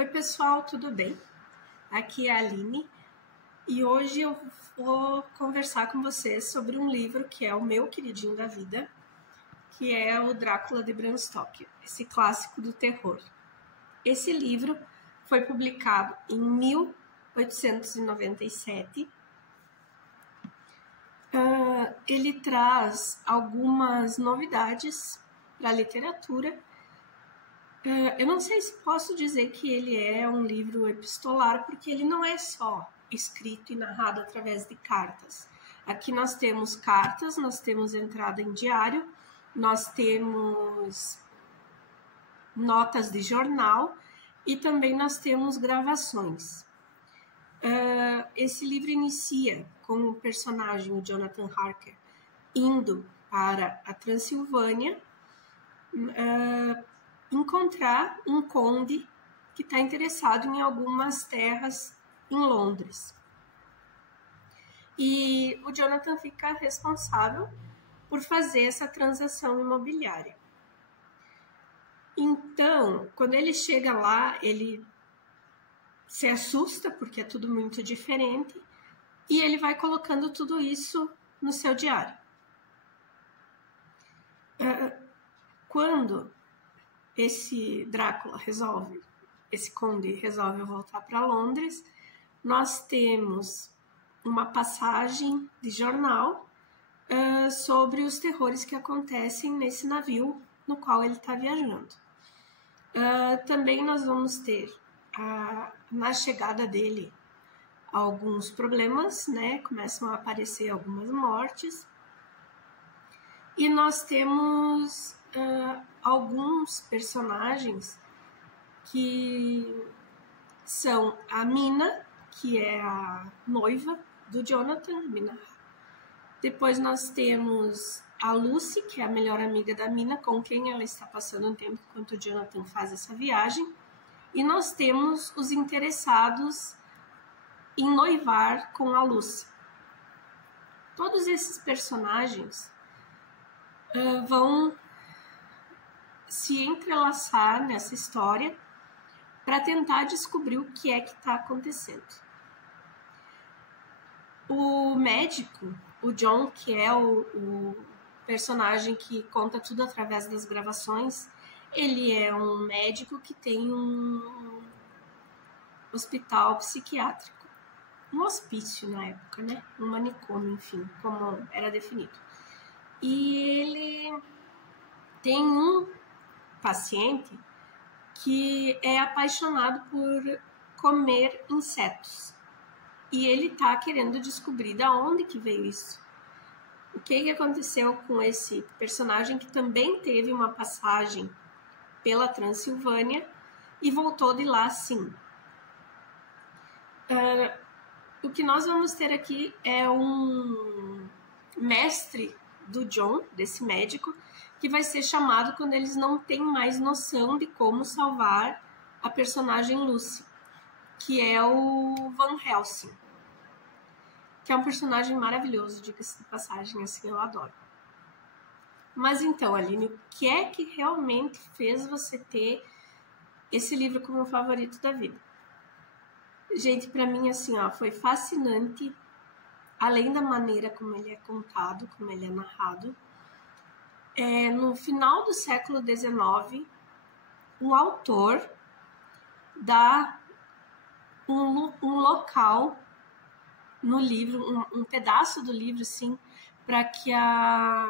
Oi pessoal, tudo bem? Aqui é a Aline e hoje eu vou conversar com vocês sobre um livro que é o meu queridinho da vida, que é o Drácula de Bram Stoker, esse clássico do terror. Esse livro foi publicado em 1897. Ele traz algumas novidades para a literatura. Eu não sei se posso dizer que ele é um livro epistolar, porque ele não é só escrito e narrado através de cartas. Aqui nós temos cartas, nós temos entrada em diário, nós temos notas de jornal e também nós temos gravações. Esse livro inicia com o personagem, o Jonathan Harker, indo para a Transilvânia, encontrar um conde que está interessado em algumas terras em Londres. E o Jonathan fica responsável por fazer essa transação imobiliária. Então, quando ele chega lá, ele se assusta porque é tudo muito diferente e ele vai colocando tudo isso no seu diário. Quando esse Drácula esse conde resolve voltar para Londres, nós temos uma passagem de jornal sobre os terrores que acontecem nesse navio no qual ele está viajando. Também nós vamos ter, na chegada dele, alguns problemas, né? Começam a aparecer algumas mortes. E nós temos alguns personagens que são a Mina, que é a noiva do Jonathan. Depois nós temos a Lucy, que é a melhor amiga da Mina, com quem ela está passando um tempo enquanto o Jonathan faz essa viagem. E nós temos os interessados em noivar com a Lucy. Todos esses personagens vão se entrelaçar nessa história para tentar descobrir o que é que está acontecendo. O médico, o John, que é o personagem que conta tudo através das gravações, ele é um médico que tem um hospital psiquiátrico, um hospício na época, né? Um manicômio, enfim, como era definido. E ele tem um paciente que é apaixonado por comer insetos. E ele está querendo descobrir de onde que veio isso. O que aconteceu com esse personagem que também teve uma passagem pela Transilvânia e voltou de lá sim. O que nós vamos ter aqui é um mestre do John, desse médico, que vai ser chamado quando eles não têm mais noção de como salvar a personagem Lucy, que é o Van Helsing, que é um personagem maravilhoso, diga-se de passagem, assim, eu adoro. Mas então, Aline, o que é que realmente fez você ter esse livro como favorito da vida? Gente, para mim, assim, foi fascinante, além da maneira como ele é contado, como ele é narrado. No final do século XIX, um autor dá um local no livro, um pedaço do livro, assim, para que a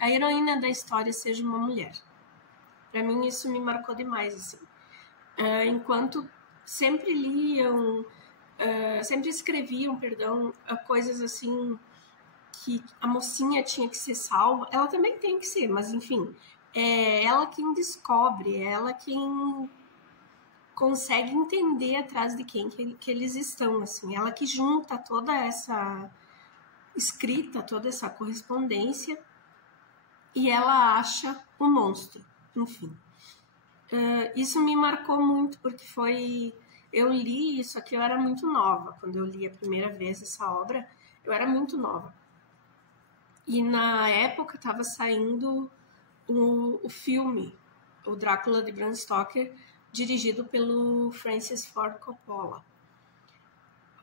heroína da história seja uma mulher. Para mim, isso me marcou demais, assim. Enquanto sempre escreviam, coisas assim, que a mocinha tinha que ser salva, ela também tem que ser, mas enfim, é ela quem descobre, é ela quem consegue entender atrás de quem que eles estão, assim, ela que junta toda essa escrita, toda essa correspondência e ela acha o monstro, enfim. Isso me marcou muito porque eu li isso aqui, eu era muito nova, quando eu li a primeira vez essa obra, eu era muito nova. E na época estava saindo o filme, o Drácula de Bram Stoker, dirigido pelo Francis Ford Coppola.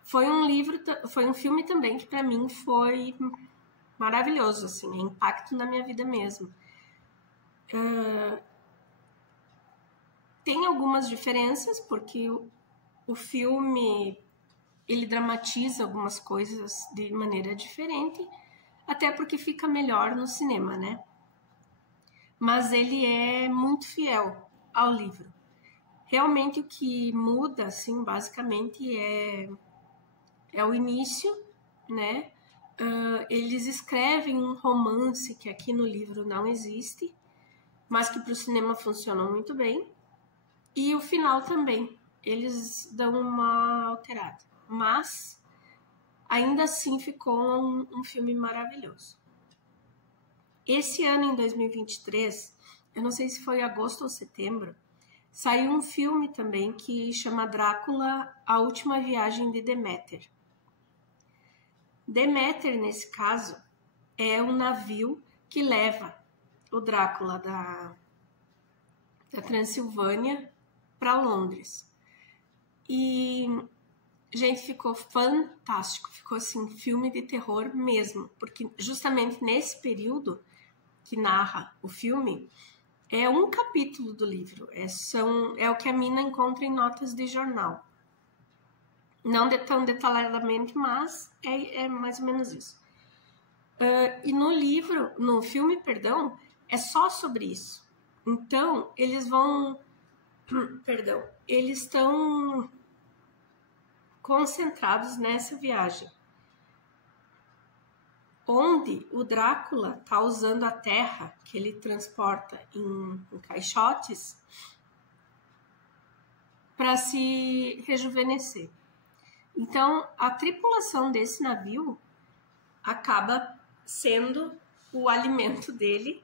Foi um filme também que para mim foi maravilhoso, assim, impacto na minha vida mesmo. Tem algumas diferenças, porque o filme ele dramatiza algumas coisas de maneira diferente, até porque fica melhor no cinema, né? Mas ele é muito fiel ao livro. Realmente o que muda, assim, basicamente é o início, né? Eles escrevem um romance que aqui no livro não existe, mas que para o cinema funciona muito bem. E o final também, eles dão uma alterada. Mas, ainda assim, ficou um filme maravilhoso. Esse ano, em 2023, eu não sei se foi agosto ou setembro, saiu um filme também que chama Drácula, A Última Viagem de Deméter. Deméter, nesse caso, é o navio que leva o Drácula da Transilvânia para Londres. E, gente, ficou fantástico. Ficou, assim, filme de terror mesmo. Porque justamente nesse período que narra o filme, é um capítulo do livro. É o que a mina encontra em notas de jornal. Não tão detalhadamente, mas é mais ou menos isso. E no filme, é só sobre isso. Então, eles estão concentrados nessa viagem, onde o Drácula está usando a terra que ele transporta em caixotes para se rejuvenescer. Então, a tripulação desse navio acaba sendo o alimento dele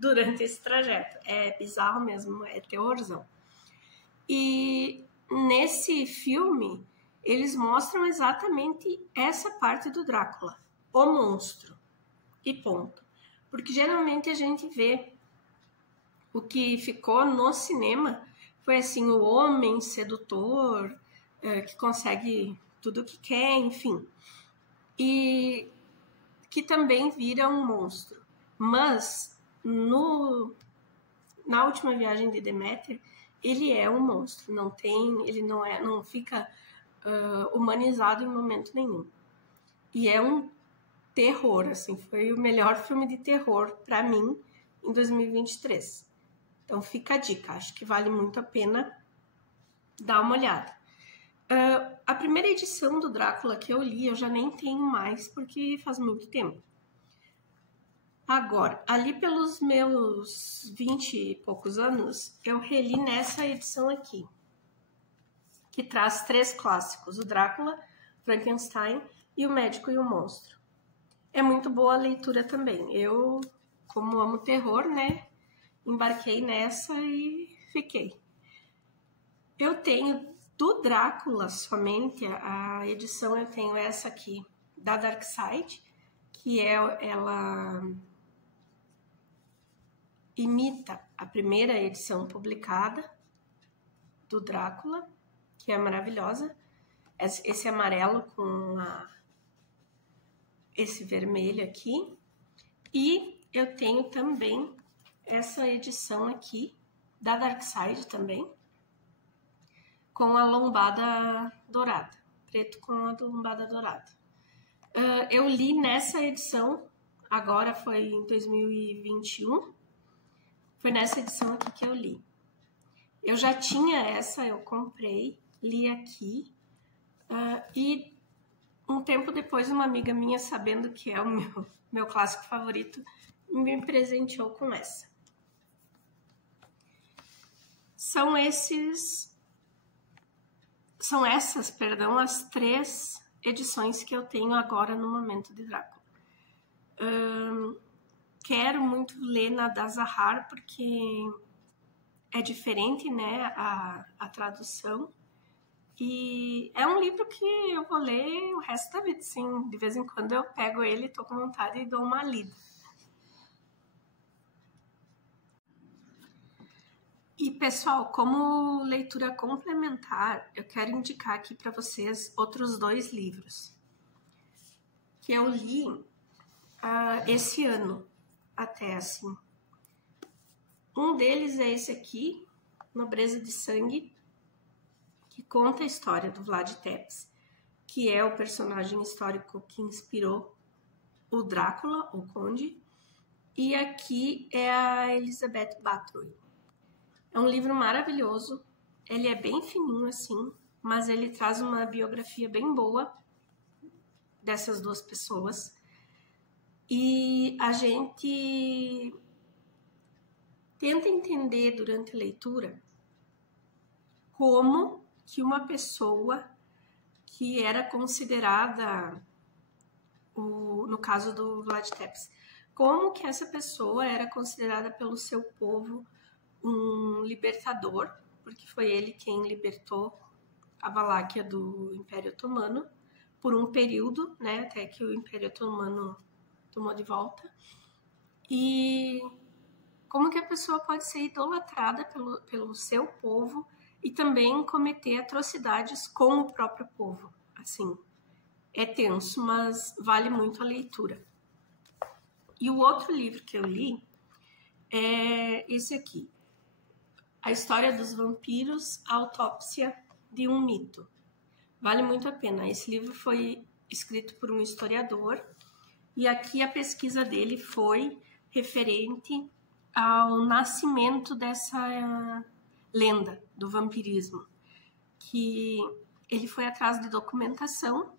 durante esse trajeto. É bizarro mesmo, é terrorzão. E nesse filme, eles mostram exatamente essa parte do Drácula, o monstro, e ponto. Porque geralmente a gente vê o que ficou no cinema foi assim, o homem sedutor, que consegue tudo o que quer, enfim. E que também vira um monstro. Mas na Última Viagem de Deméter, ele é um monstro, ele não fica humanizado em momento nenhum. E é um terror, assim, foi o melhor filme de terror para mim em 2023. Então fica a dica, acho que vale muito a pena dar uma olhada. A primeira edição do Drácula que eu li, eu já nem tenho mais, porque faz muito tempo. Agora, ali pelos meus 20 e poucos anos, eu reli nessa edição aqui, que traz 3 clássicos, o Drácula, Frankenstein e o Médico e o Monstro. É muito boa a leitura também. Eu, como amo terror, né, embarquei nessa e fiquei. Eu tenho do Drácula somente, a edição eu tenho essa aqui, da Dark Side, que ela imita a primeira edição publicada do Drácula, que é maravilhosa. Esse amarelo com esse vermelho aqui. E eu tenho também essa edição aqui, da Dark Side também, com a lombada dourada, preto com a lombada dourada. Eu li nessa edição, agora foi em 2021, foi nessa edição aqui que eu li. Eu já tinha essa, eu comprei, li aqui, e um tempo depois uma amiga minha, sabendo que é o meu clássico favorito, me presenteou com essa. São essas, as 3 edições que eu tenho agora no momento de Drácula. Quero muito ler na da Zahar, porque é diferente, né, a tradução. E é um livro que eu vou ler o resto da vida, sim. De vez em quando eu pego ele, tô com vontade e dou uma lida. E pessoal, como leitura complementar, eu quero indicar aqui para vocês outros 2 livros que eu li esse ano, até assim. Um deles é esse aqui, Nobreza de Sangue, que conta a história do Vlad Tepes, que é o personagem histórico que inspirou o Drácula, o Conde, e aqui é a Elizabeth Bathory. É um livro maravilhoso, ele é bem fininho assim, mas ele traz uma biografia bem boa dessas 2 pessoas. E a gente tenta entender durante a leitura como que uma pessoa que era considerada, no caso do Vlad Tepes, como que essa pessoa era considerada pelo seu povo um libertador, porque foi ele quem libertou a Valáquia do Império Otomano por um período, né, até que o Império Otomano tomou de volta. E como que a pessoa pode ser idolatrada pelo seu povo e também cometer atrocidades com o próprio povo. Assim, é tenso, mas vale muito a leitura. E o outro livro que eu li é esse aqui, A História dos Vampiros, a Autópsia de um Mito. Vale muito a pena. Esse livro foi escrito por um historiador e aqui a pesquisa dele foi referente ao nascimento dessa lenda do vampirismo, que ele foi atrás de documentação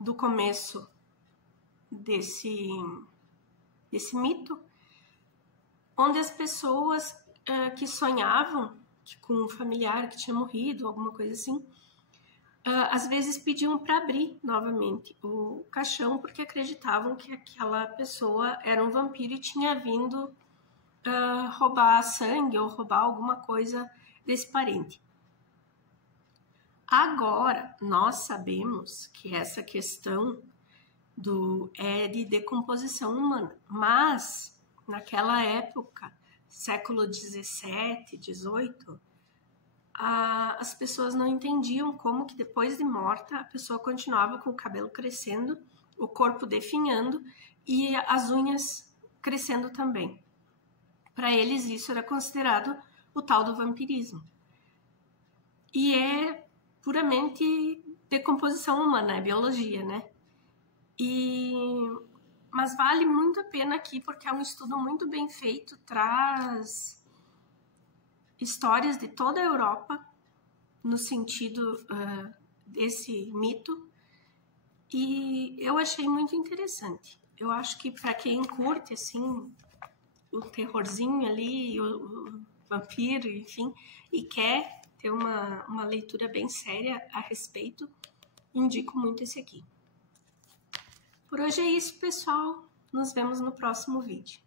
do começo desse mito, onde as pessoas que sonhavam com um familiar que tinha morrido, alguma coisa assim, às vezes pediam para abrir novamente o caixão porque acreditavam que aquela pessoa era um vampiro e tinha vindo roubar sangue ou roubar alguma coisa desse parente. Agora, nós sabemos que essa questão é de decomposição humana, mas naquela época, século 17, 18, as pessoas não entendiam como que depois de morta a pessoa continuava com o cabelo crescendo, o corpo definhando e as unhas crescendo também. Para eles isso era considerado o tal do vampirismo. E é puramente decomposição humana, é biologia, né? Mas vale muito a pena aqui porque é um estudo muito bem feito, traz histórias de toda a Europa no sentido desse mito e eu achei muito interessante. Eu acho que para quem curte assim o terrorzinho ali, o vampiro, enfim, e quer ter uma leitura bem séria a respeito, indico muito esse aqui. Por hoje é isso, pessoal. Nos vemos no próximo vídeo.